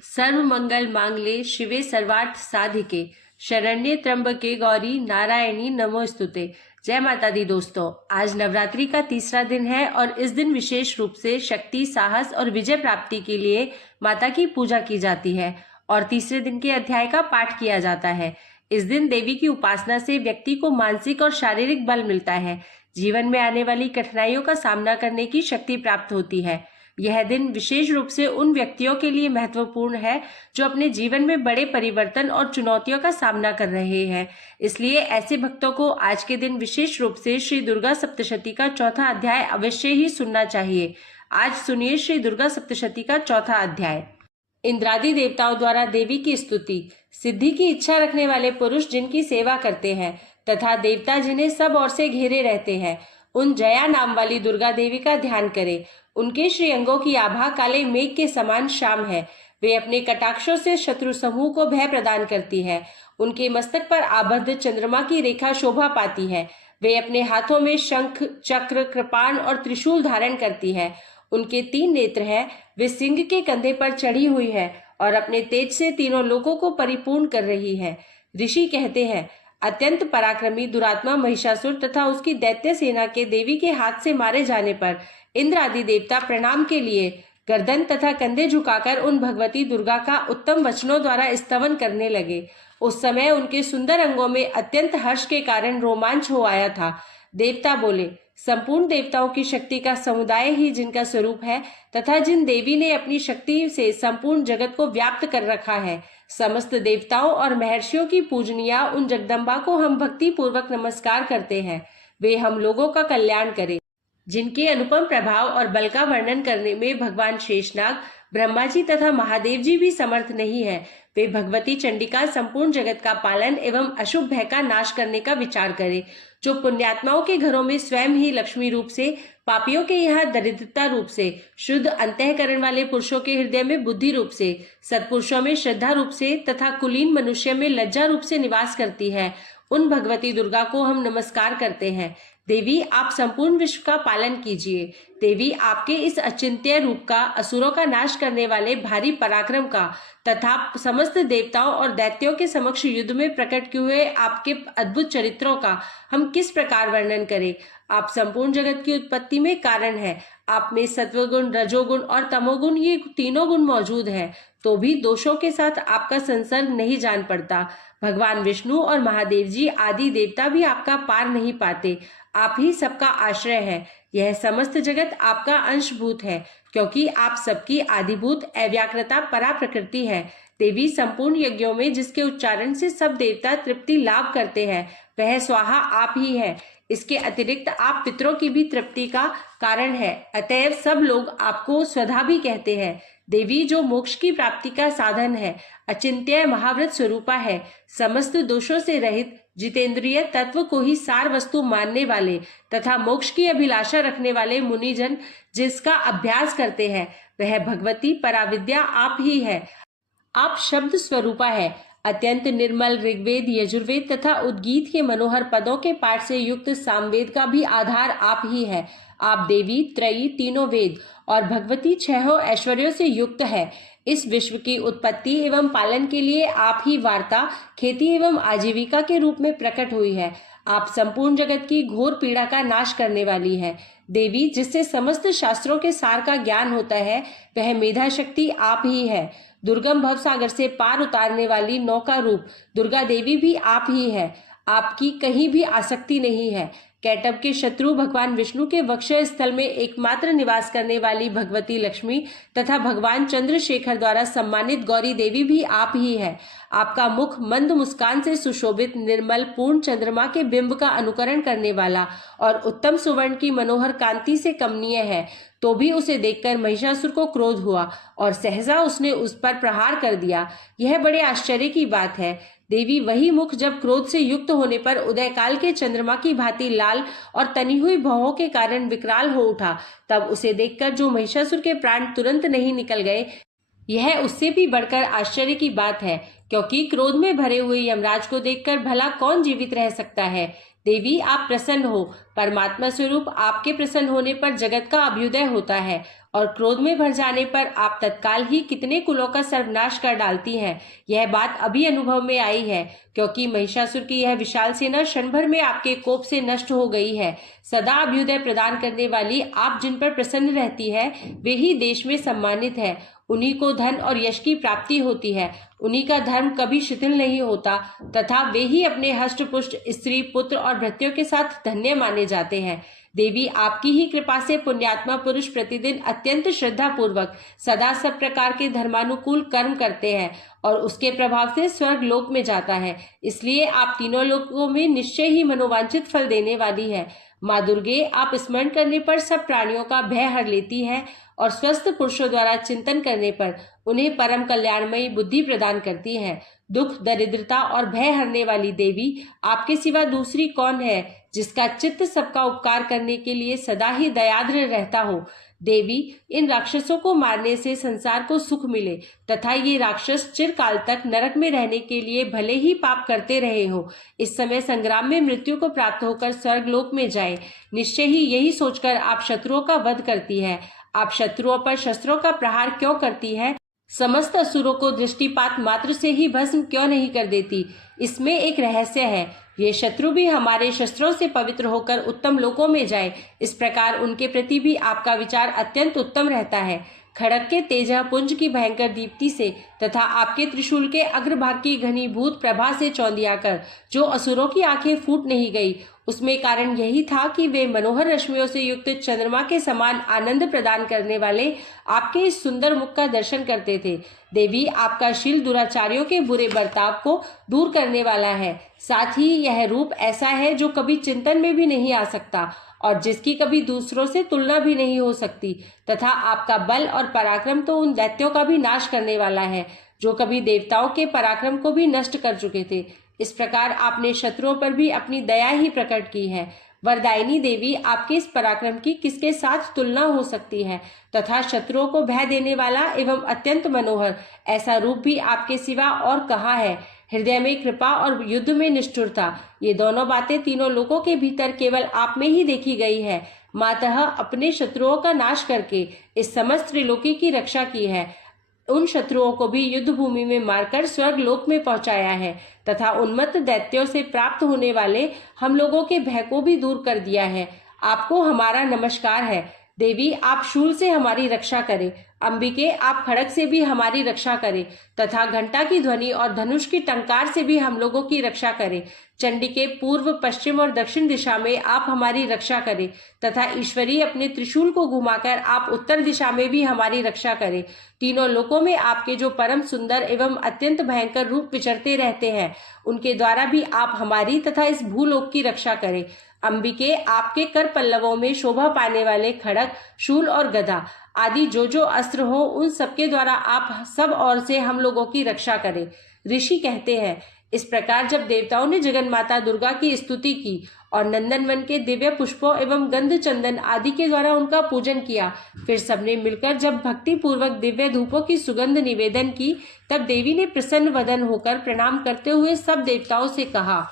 सर्व मंगल मांगले शिवे सर्वार्थ साधिके शरण्ये त्र्यंबके गौरी नारायणी नमोस्तुते। जय माता दी दोस्तों, आज नवरात्रि का तीसरा दिन है और इस दिन विशेष रूप से शक्ति, साहस और विजय प्राप्ति के लिए माता की पूजा की जाती है और तीसरे दिन के अध्याय का पाठ किया जाता है। इस दिन देवी की उपासना से व्यक्ति को मानसिक और शारीरिक बल मिलता है। जीवन में आने वाली कठिनाइयों का सामना करने की शक्ति प्राप्त होती है। यह दिन विशेष रूप से उन व्यक्तियों के लिए महत्वपूर्ण है जो अपने जीवन में बड़े परिवर्तन और चुनौतियों का सामना कर रहे हैं। इसलिए ऐसे भक्तों को आज के दिन विशेष रूप से श्री दुर्गा सप्तशती का चौथा अध्याय अवश्य ही सुनना चाहिए। आज सुनिए श्री दुर्गा सप्तशती का चौथा अध्याय। इंद्रादि देवताओं द्वारा देवी की स्तुति। सिद्धि की इच्छा रखने वाले पुरुष जिनकी सेवा करते हैं तथा देवता जिन्हें सब ओर से घेरे रहते हैं, उन जया नाम वाली दुर्गा देवी का ध्यान करें। उनके श्रीअंगों की आभा काले मेघ के समान श्याम है। वे अपने कटाक्षों से शत्रु समूह को भय प्रदान करती है। उनके मस्तक पर आबद्ध चंद्रमा की रेखा शोभा पाती है। वे अपने हाथों में शंख, चक्र, कृपाण और त्रिशूल धारण करती है। उनके 3 नेत्र हैं। वे सिंह के कंधे पर चढ़ी हुई है और अपने तेज से तीनों लोगों को परिपूर्ण कर रही है। ऋषि कहते हैं, अत्यंत पराक्रमी दुरात्मा महिषासुर तथा उसकी दैत्य सेना के देवी के हाथ से मारे जाने पर इंद्र आदि देवता प्रणाम के लिए गर्दन तथा कंधे झुकाकर उन भगवती दुर्गा का उत्तम वचनों द्वारा स्तवन करने लगे। उस समय उनके सुंदर अंगों में अत्यंत हर्ष के कारण रोमांच हो आया था। देवता बोले, संपूर्ण देवताओं की शक्ति का समुदाय ही जिनका स्वरूप है तथा जिन देवी ने अपनी शक्ति से संपूर्ण जगत को व्याप्त कर रखा है, समस्त देवताओं और महर्षियों की पूजनिया उन जगदम्बा को हम भक्ति पूर्वक नमस्कार करते हैं। वे हम लोगों का कल्याण करें। जिनके अनुपम प्रभाव और बल का वर्णन करने में भगवान शेषनाग, ब्रह्मा जी तथा महादेव जी भी समर्थ नहीं है, वे भगवती चंडिका संपूर्ण जगत का पालन एवं अशुभ भय का नाश करने का विचार करे। जो पुण्यात्माओं के घरों में स्वयं ही लक्ष्मी रूप से, पापियों के यहाँ दरिद्रता रूप से, शुद्ध अंतःकरण वाले पुरुषों के हृदय में बुद्धि रूप से, सत्पुरुषों में श्रद्धा रूप से तथा कुलीन मनुष्य में लज्जा रूप से निवास करती है, उन भगवती दुर्गा को हम नमस्कार करते हैं। देवी, आप संपूर्ण विश्व का पालन कीजिए। देवी, आपके इस अचिंत्य रूप का, असुरों का नाश करने वाले भारी पराक्रम का तथा समस्त देवताओं और दैत्यों के समक्ष युद्ध में प्रकट किए हुए आपके अद्भुत चरित्रों का हम किस प्रकार वर्णन करें। आप संपूर्ण जगत की उत्पत्ति में कारण है। आप में सत्वगुण, रजोगुण और तमोगुण, ये तीनों गुण मौजूद हैं, तो भी दोषों के साथ आपका संसर्ग नहीं जान पड़ता। भगवान विष्णु और महादेव जी आदि देवता भी आपका पार नहीं पाते। आप ही सबका आश्रय है। यह समस्त जगत आपका अंशभूत है, क्योंकि आप सबकी आदिभूत अव्याकृता परा प्रकृति है। देवी, संपूर्ण यज्ञों में जिसके उच्चारण से सब देवता तृप्ति लाभ करते हैं, वह स्वाहा आप ही है। इसके अतिरिक्त आप पितरों की भी तृप्ति का कारण है, अतएव सब लोग आपको स्वधा भी कहते हैं। देवी, जो मोक्ष की प्राप्ति का साधन है, अचिंत्य महाव्रत स्वरूपा है, समस्त दोषों से रहित, जितेंद्रिय तत्व को ही सार वस्तु मानने वाले तथा मोक्ष की अभिलाषा रखने वाले मुनिजन जिसका अभ्यास करते हैं, वह भगवती पराविद्या आप ही है। आप शब्द स्वरूपा है। अत्यंत निर्मल ऋग्वेद, यजुर्वेद तथा उद्गीत के मनोहर पदों के पाठ से युक्त सामवेद का भी आधार आप ही है। आप देवी, त्रयी, तीनों वेद और भगवती 6 ऐश्वर्यों से युक्त है। इस विश्व की उत्पत्ति एवं पालन के लिए आप ही वार्ता, खेती एवं आजीविका के रूप में प्रकट हुई है। आप संपूर्ण जगत की घोर पीड़ा का नाश करने वाली है। देवी, जिससे समस्त शास्त्रों के सार का ज्ञान होता है, वह मेधा शक्ति आप ही है। दुर्गम भवसागर से पार उतारने वाली नौका रूप दुर्गा देवी भी आप ही है। आपकी कहीं भी आसक्ति नहीं है। कैटब के शत्रु भगवान विष्णु के वक्षस्थल स्थल में एकमात्र निवास करने वाली भगवती लक्ष्मी तथा भगवान चंद्रशेखर द्वारा सम्मानित गौरी देवी भी आप ही है। आपका मुख मंद मुस्कान से सुशोभित, निर्मल, पूर्ण चंद्रमा के बिंब का अनुकरण करने वाला और उत्तम सुवर्ण की मनोहर कांति से कमनीय है। तो भी उसे देखकर महिषासुर को क्रोध हुआ और सहसा उसने उस पर प्रहार कर दिया। यह बड़े आश्चर्य की बात है। देवी, वही मुख जब क्रोध से युक्त होने पर उदय काल के चंद्रमा की भांति लाल और तनी हुई भौहों के कारण विकराल हो उठा, तब उसे देखकर जो महिषासुर के प्राण तुरंत नहीं निकल गए, यह उससे भी बढ़कर आश्चर्य की बात है, क्योंकि क्रोध में भरे हुए यमराज को देखकर भला कौन जीवित रह सकता है। देवी आप प्रसन्न हो। परमात्मा स्वरूप आपके प्रसन्न होने पर जगत का अभ्युदय होता है और क्रोध में भर जाने पर आप तत्काल ही कितने कुलों का सर्वनाश कर डालती हैं। यह बात अभी अनुभव में आई है, क्योंकि महिषासुर की यह विशाल सेना क्षण भर में आपके कोप से नष्ट हो गई है। सदा अभ्युदय प्रदान करने वाली आप जिन पर प्रसन्न रहती है वे ही देश में सम्मानित है। उन्हीं को धन और यश की प्राप्ति होती है। उन्हीं का धर्म कभी शिथिल नहीं होता तथा वे ही अपने हष्ट पुष्ट स्त्री पुत्र और भृत्यों के साथ धन्य माने जाते हैं। देवी आपकी ही कृपा से पुण्यात्मा पुरुष प्रतिदिन अत्यंत श्रद्धा पूर्वक सदा सब प्रकार के धर्मानुकूल कर्म करते हैं और उसके प्रभाव से स्वर्ग लोक में जाता है। इसलिए आप तीनों लोकों में निश्चय ही मनोवांछित फल देने वाली है। माँ दुर्गे आप स्मरण करने पर सब प्राणियों का भय हर लेती है और स्वस्थ पुरुषों द्वारा चिंतन करने पर उन्हें परम कल्याणमयी बुद्धि प्रदान करती है। दुख दरिद्रता और भय हरने वाली देवी आपके सिवा दूसरी कौन है जिसका चित्त सबका उपकार करने के लिए सदा ही दयाद्र रहता हो। देवी इन राक्षसों को मारने से संसार को सुख मिले तथा ये राक्षस चिरकाल तक नरक में रहने के लिए भले ही पाप करते रहे हो, इस समय संग्राम में मृत्यु को प्राप्त होकर स्वर्गलोक में जाए। निश्चय ही यही सोचकर आप शत्रुओं का वध करती है। आप शत्रुओं पर शस्त्रों का प्रहार क्यों करती है? समस्त असुरों को दृष्टिपात मात्र से ही भस्म क्यों नहीं कर देती? इसमें एक रहस्य है। ये शत्रु भी हमारे शस्त्रों से पवित्र होकर उत्तम लोकों में जाए, इस प्रकार उनके प्रति भी आपका विचार अत्यंत उत्तम रहता है। खड़ग के तेजा पुंज की भयंकर दीप्ति से तथा आपके त्रिशूल के अग्रभाग की घनीभूत प्रभा से चौंधिया कर जो असुरों की आंखें फूट नहीं गई, उसमें कारण यही था कि वे मनोहर रश्मियों से युक्त चंद्रमा के समान आनंद प्रदान करने वाले आपके इस सुंदर मुख का दर्शन करते थे। देवी आपका शील दुराचारियों के बुरे बर्ताव को दूर करने वाला है। साथ ही यह रूप ऐसा है जो कभी चिंतन में भी नहीं आ सकता और जिसकी कभी दूसरों से तुलना भी नहीं हो सकती, तथा आपका बल और पराक्रम तो उन दैत्यों का भी नाश करने वाला है जो कभी देवताओं के पराक्रम को भी नष्ट कर चुके थे। इस प्रकार आपने शत्रुओं पर भी अपनी दया ही प्रकट की है। वरदायिनी देवी आपके इस पराक्रम की किसके साथ तुलना हो सकती है, तथा शत्रुओं को भय देने वाला एवं अत्यंत मनोहर ऐसा रूप भी आपके सिवा और कहाँ है। हृदय में कृपा और युद्ध में निष्ठुरता, ये दोनों बातें तीनों लोकों के भीतर केवल आप में ही देखी गई है। मातः अपने शत्रुओं का नाश करके इस समस्त त्रिलोकी की रक्षा की है। उन शत्रुओं को भी युद्ध भूमि में मारकर स्वर्ग लोक में पहुंचाया है तथा उन्मत्त दैत्यों से प्राप्त होने वाले हम लोगों के भय को भी दूर कर दिया है। आपको हमारा नमस्कार है। देवी आप शूल से हमारी रक्षा करें। अंबिके आप खड़ग से भी हमारी रक्षा करें तथा घंटा की ध्वनि और धनुष की टंकार से भी हम लोगों की रक्षा करें। चंडिके पूर्व पश्चिम और दक्षिण दिशा में आप हमारी रक्षा करें तथा ईश्वरी अपने त्रिशूल को घुमाकर आप उत्तर दिशा में भी हमारी रक्षा करें। तीनों लोकों में आपके जो परम सुंदर एवं अत्यंत भयंकर रूप विचरते रहते हैं, उनके द्वारा भी आप हमारी तथा इस भूलोक की रक्षा करें। अंबिके आपके कर पल्लवों में शोभा पाने वाले खड़ग, शूल और गदा आदि जो जो अस्त्र हो, उन सबके द्वारा आप सब ओर से हम लोगों की रक्षा करें। ऋषि कहते हैं, इस प्रकार जब देवताओं ने जगन माता दुर्गा की स्तुति की और नंदनवन के दिव्य पुष्पों एवं गंध चंदन आदि के द्वारा उनका पूजन किया, फिर सबने मिलकर जब भक्ति पूर्वक दिव्य धूपों की सुगंध निवेदन की, तब देवी ने प्रसन्न वदन होकर प्रणाम करते हुए सब देवताओं से कहा।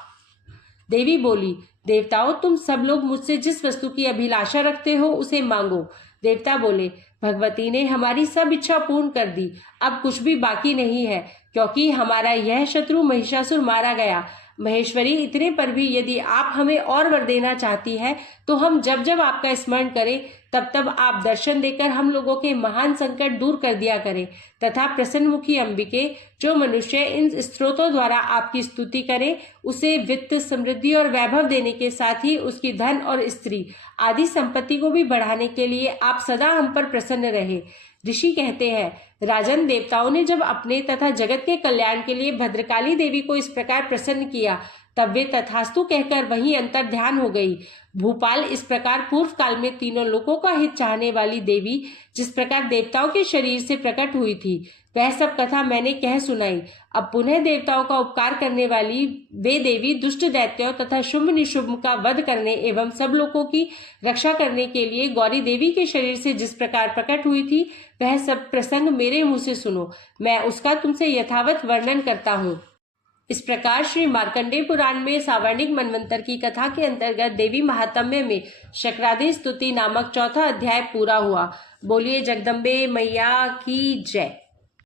देवी बोली, देवताओं तुम सब लोग मुझसे जिस वस्तु की अभिलाषा रखते हो उसे मांगो। देवता बोले, भगवती ने हमारी सब इच्छा पूर्ण कर दी, अब कुछ भी बाकी नहीं है, क्योंकि हमारा यह शत्रु महिषासुर मारा गया। महेश्वरी, इतने पर भी यदि आप हमें और वर देना चाहती है तो हम जब जब आपका स्मरण करें तब तब आप दर्शन देकर हम लोगों के महान संकट दूर कर दिया करें तथा प्रसन्नमुखी अंबिके, जो मनुष्य इन स्त्रोतों द्वारा आपकी स्तुति करे, उसे वित्त, समृद्धि और वैभव देने के साथ ही उसकी धन और स्त्री आदि संपत्ति को भी बढ़ाने के लिए आप सदा हम पर प्रसन्न रहे। ऋषि कहते हैं, राजन, देवताओं ने जब अपने तथा जगत के कल्याण के लिए भद्रकाली देवी को इस प्रकार प्रसन्न किया, तब वे तथास्तु कहकर वहीं अंतर ध्यान हो गई। भूपाल, इस प्रकार पूर्व काल में तीनों लोकों का हित चाहने वाली देवी जिस प्रकार देवताओं के शरीर से प्रकट हुई थी, वह सब कथा मैंने कह सुनाई। अब पुनः देवताओं का उपकार करने वाली वे देवी दुष्ट दैत्यों तथा शुभ निशुभ का वध करने एवं सब लोगों की रक्षा करने के लिए गौरी देवी के शरीर से जिस प्रकार प्रकट हुई थी, वह सब प्रसंग मेरे मुंह से सुनो। मैं उसका तुमसे यथावत वर्णन करता हूँ। इस प्रकार श्री मार्कंडेय पुराण में सावर्णिक मनवंतर की कथा के अंतर्गत देवी महात्म्य में शक्रादि स्तुति नामक चौथा अध्याय पूरा हुआ। बोलिए जगदम्बे मैया की जय।